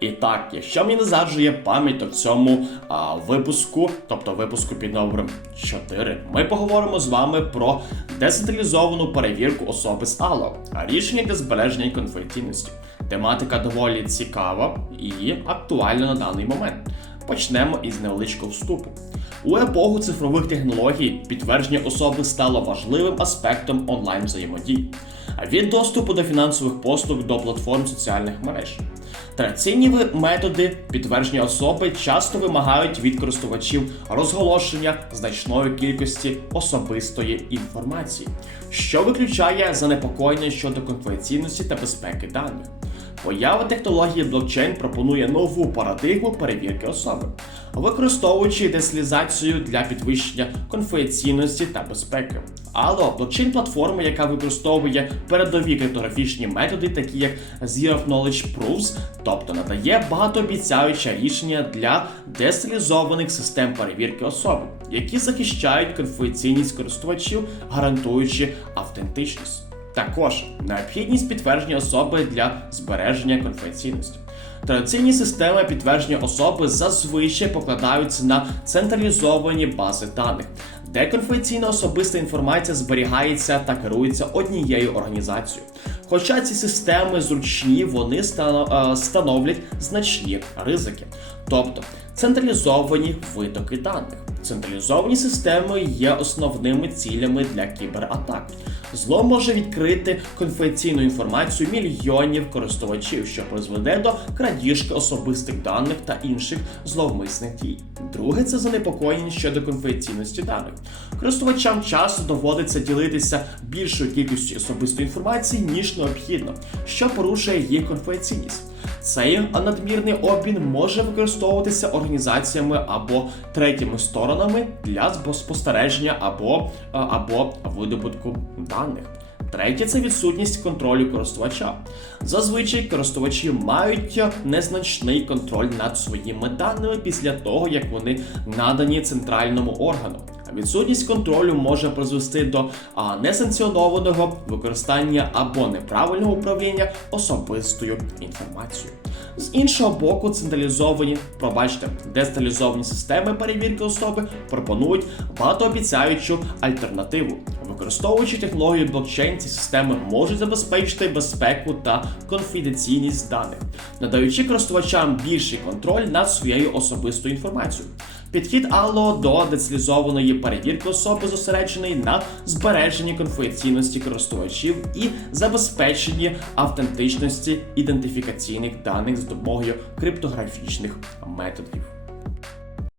І так, якщо мені не заджує пам'ять, то в цьому а, випуску, тобто випуску під номером 4, ми поговоримо з вами про децентралізовану перевірку особи з АЛО, рішення для збереження конфіденційності. Тематика доволі цікава і актуальна на даний момент. Почнемо із невеличкого вступу. У епоху цифрових технологій підтвердження особи стало важливим аспектом онлайн взаємодії, від доступу до фінансових послуг до платформ соціальних мереж. Традиційні методи підтвердження особи часто вимагають від користувачів розголошення значної кількості особистої інформації, що виключає занепокоєння щодо конфіденційності та безпеки даних. Поява технології блокчейн пропонує нову парадигму перевірки особи, використовуючи децентралізацію для підвищення конфіденційності та безпеки. Allo – блокчейн-платформа, яка використовує передові криптографічні методи, такі як Zero Knowledge Proofs, тобто надає багатообіцяюче рішення для децентралізованих систем перевірки особи, які захищають конфіденційність користувачів, гарантуючи автентичність. Також необхідність підтвердження особи для збереження конфіденційності. Традиційні системи підтвердження особи зазвичай покладаються на централізовані бази даних, де конфіденційна особиста інформація зберігається та керується однією організацією. Хоча ці системи зручні, вони е, становлять значні ризики, тобто централізовані витоки даних. Централізовані системи є основними цілями для кібератак. Зло може відкрити конфіденційну інформацію мільйонів користувачів, що призведе до крадіжки особистих даних та інших зловмисних дій. Друге це занепокоєння щодо конфіденційності даних. Користувачам часто доводиться ділитися більшою кількістю особистої інформації, ніж необхідно, що порушує їх конфіденційність. Цей надмірний обмін може використовуватися організаціями або третіми сторонами для спостереження або, е, або видобутку даних. Третє це відсутність контролю користувача. Зазвичай користувачі мають незначний контроль над своїми даними після того, як вони надані центральному органу. Відсутність контролю може призвести до несанкціонованого використання або неправильного управління особистою інформацією. З іншого боку, централізовані, пробачте, децентралізовані системи перевірки особи пропонують багатообіцяючу альтернативу. Використовуючи технологію блокчейн, ці системи можуть забезпечити безпеку та конфіденційність даних, надаючи користувачам більший контроль над своєю особистою інформацією. Підхід ало до децентралізованої перевірки особи зосереджений на збереженні конфіденційності користувачів і забезпеченні автентичності ідентифікаційних даних з допомогою криптографічних методів.